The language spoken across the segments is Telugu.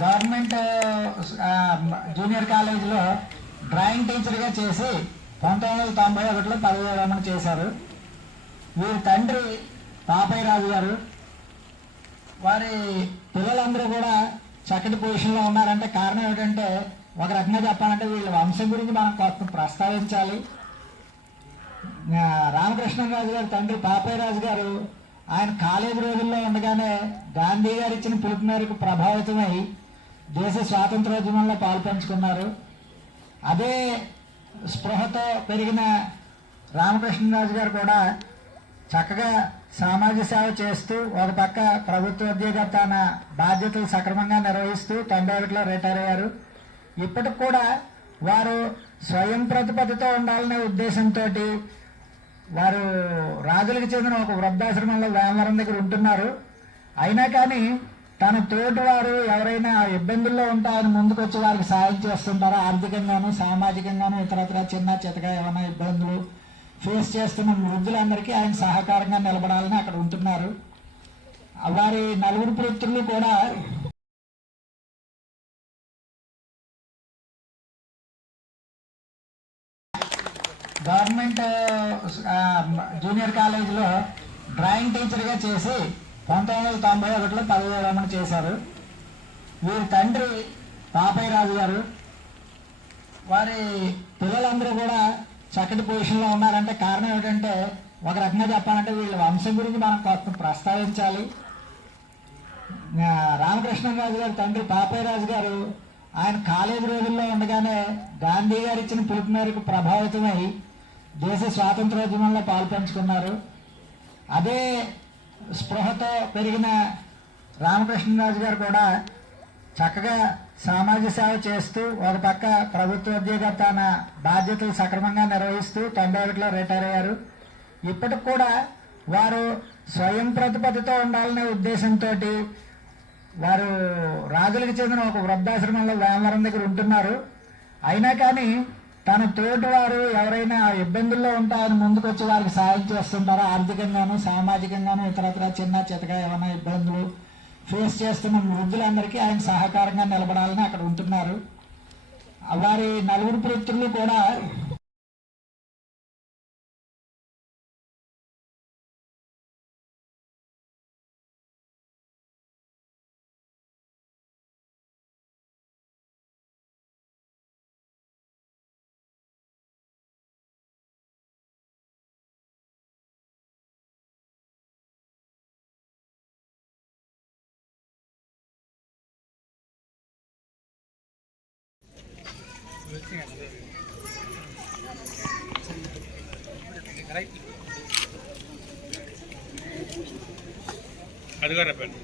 గవర్నమెంట్ జూనియర్ కాలేజీలో డ్రాయింగ్ టీచర్గా చేసి 1991లో పదవి విరమణ చేశారు. వీరి తండ్రి పాపయ్య రాజు గారు. వారి పిల్లలందరూ కూడా చక్కటి పొజిషన్లో ఉన్నారంటే కారణం ఏమిటంటే, ఒక రకంగా చెప్పాలంటే వీళ్ళ వంశం గురించి మనం కొంత ప్రస్తావించాలి. రామకృష్ణరాజు గారి తండ్రి పాపయ్య రాజు గారు ఆయన కాలేజీ రోజుల్లో ఉండగానే గాంధీ గారు ఇచ్చిన పిలుపు మేరకు ప్రభావితమై దేశ స్వాతంత్రోద్యమంలో పాల్పంచుకున్నారు. అదే స్పృహతో పెరిగిన రామకృష్ణరాజు గారు కూడా చక్కగా సామాజిక సేవ చేస్తూ ఒక పక్క ప్రభుత్వ ఉద్యోగ తన బాధ్యతలు సక్రమంగా నిర్వహిస్తూ 91లో రిటైర్ అయ్యారు. ఇప్పటికి కూడా వారు స్వయం ప్రతిపత్తితో ఉండాలనే ఉద్దేశంతో వారు రాజులకు చెందిన ఒక వృద్ధాశ్రమంలో వేమవరం దగ్గర ఉంటున్నారు. అయినా కానీ తన తోటి వారు ఎవరైనా ఇబ్బందుల్లో ఉంటే ఆయన ముందుకు వచ్చి వారికి సాయం చేస్తుంటారు. ఆర్థికంగాను సామాజికంగాను ఇతరత్ర చిన్న చితగా ఏమైనా ఇబ్బందులు ఫేస్ చేస్తున్న వృద్ధులందరికీ ఆయన సహకారంగా నిలబడాలని అక్కడ ఉంటున్నారు. వారి నలుగురు పుత్రులు కూడా గవర్నమెంట్ జూనియర్ కాలేజీలో డ్రాయింగ్ టీచర్గా చేసి 1991లో పదవి విరమణ చేశారు. వీరి తండ్రి పాపయ్య రాజు గారు. వారి పిల్లలందరూ కూడా చక్కటి పొజిషన్లో ఉన్నారంటే కారణం ఏమిటంటే, ఒక రకంగా చెప్పాలంటే వీళ్ళ వంశం గురించి మనం కొంత ప్రస్తావించాలి. రామకృష్ణరాజు గారి తండ్రి పాపయ్య రాజు గారు ఆయన కాలేజీ రోజుల్లో ఉండగానే గాంధీ గారు ఇచ్చిన పిలుపు మేరకు ప్రభావితమై దేశ స్వాతంత్రోద్యమంలో పాల్పంచుకున్నారు. అదే స్పృహతో పెరిగిన రామకృష్ణరాజు గారు కూడా చక్కగా సామాజిక సేవ చేస్తూ ఒక పక్క ప్రభుత్వ ఉద్యోగ తన బాధ్యతలు సక్రమంగా నిర్వహిస్తూ 91లో రిటైర్ అయ్యారు. ఇప్పటికి కూడా వారు స్వయం ప్రతిపత్తితో ఉండాలనే ఉద్దేశంతో వారు రాజులకు చెందిన ఒక వృద్ధాశ్రమంలో వేమవరం దగ్గర ఉంటున్నారు. అయినా కానీ తన తోటి వారు ఎవరైనా ఇబ్బందుల్లో ఉంటే ఆయన ముందుకు వచ్చి వారికి సాయం చేస్తుంటారు. ఆర్థికంగాను సామాజికంగాను ఇతరత్ర చిన్న చితగా ఏమైనా ఇబ్బందులు ఫేస్ చేస్తున్న వృద్ధులందరికీ ఆయన సహకారంగా నిలబడాలని అక్కడ ఉంటున్నారు. వారి నలుగురు పుత్రులు కూడా అదిగా రేపండి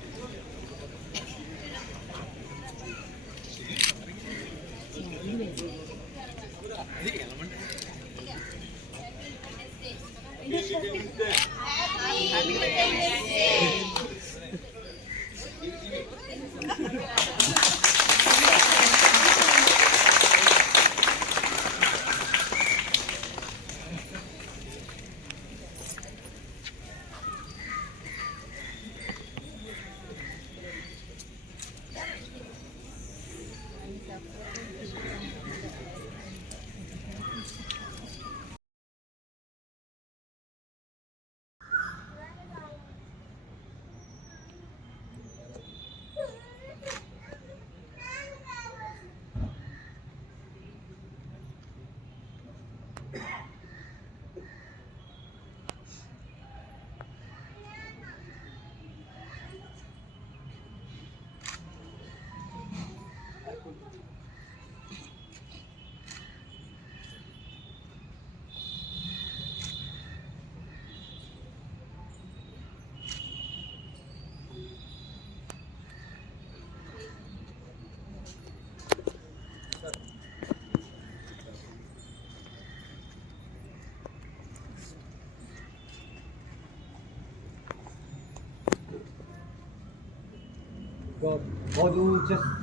What do you just